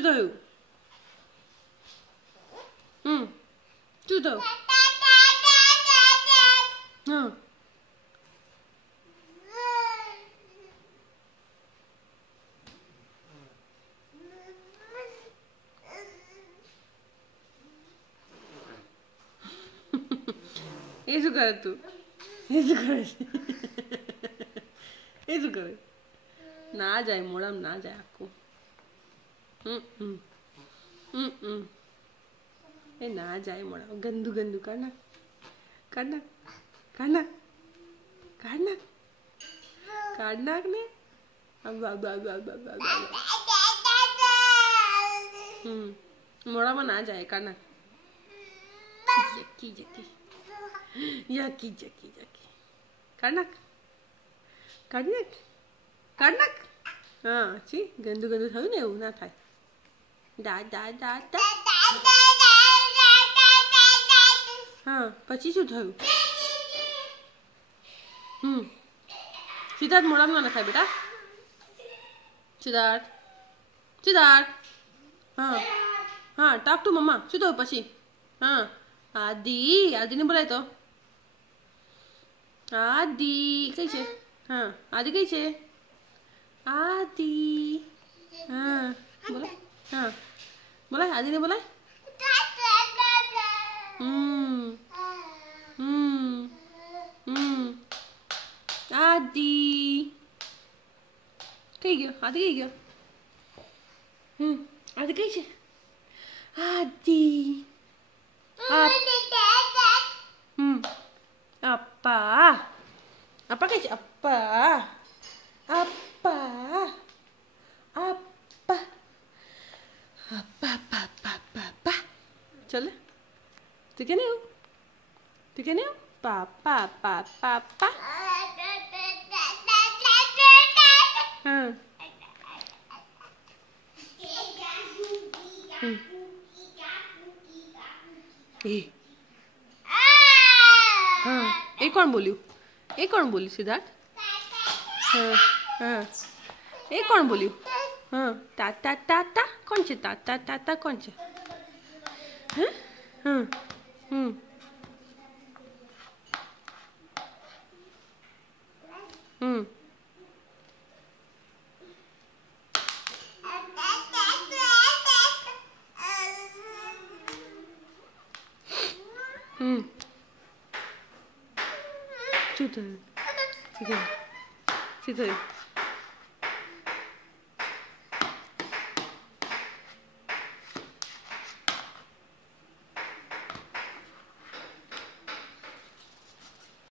શું થયું? શું થયું? હા એ શું કરે તું? એ શું કરે છે? એ શું કરે? ના જાય મોઢામાં, ના જાય આખું. એ ના જાય મોઢામાં, ગંદુ ગંદુ. કાઢ નાખ, કાઢ નાખ, કાઢ નાખ, કાઢ નાખ, કાઢ નાખ ને. મોઢામાં ના જાય, કાઢ નાખ. જકી જકી યકી જકી જકી. કાઢ નાખ, કાઢ નાખ, કાઢ નાખ. હા છી, ગંદુ ગંદુ થયું ને, એવું ના થાય. દા દા દા દા. હા પછી શું થયું? સિદ્ધાર્થ મોઢામાં ના નખાય બેટા. સિદ્ધાર્થ, સિદ્ધાર્થ. હા હા, ટાક ટુ મમ્મા. શું થયું પછી? હા આદિ, આદિને બોલાય તો. આદિ કઈ છે? હા આદિ કઈ છે? આદિ. હા બોલાય. હા બોલાય, આદિને બોલાય. આદિ કઈ ગયો? આદિ કઈ ગયો? આદિ કઈ છે? આદિ. Apa? Apa kay apa? Apa? Apa? Apa? चल तू क्या नहीं हो? तू क्या नहीं हो? पापा पापा पापा. हाँ. हाँ ये कौन बोली? ये कौन बोली सिद्धार्थ? हाँ हाँ ये कौन बोली? हाँ टाटा टाटा कौन से? टाटा टाटा कौन से? हाँ हाँ શું થયું?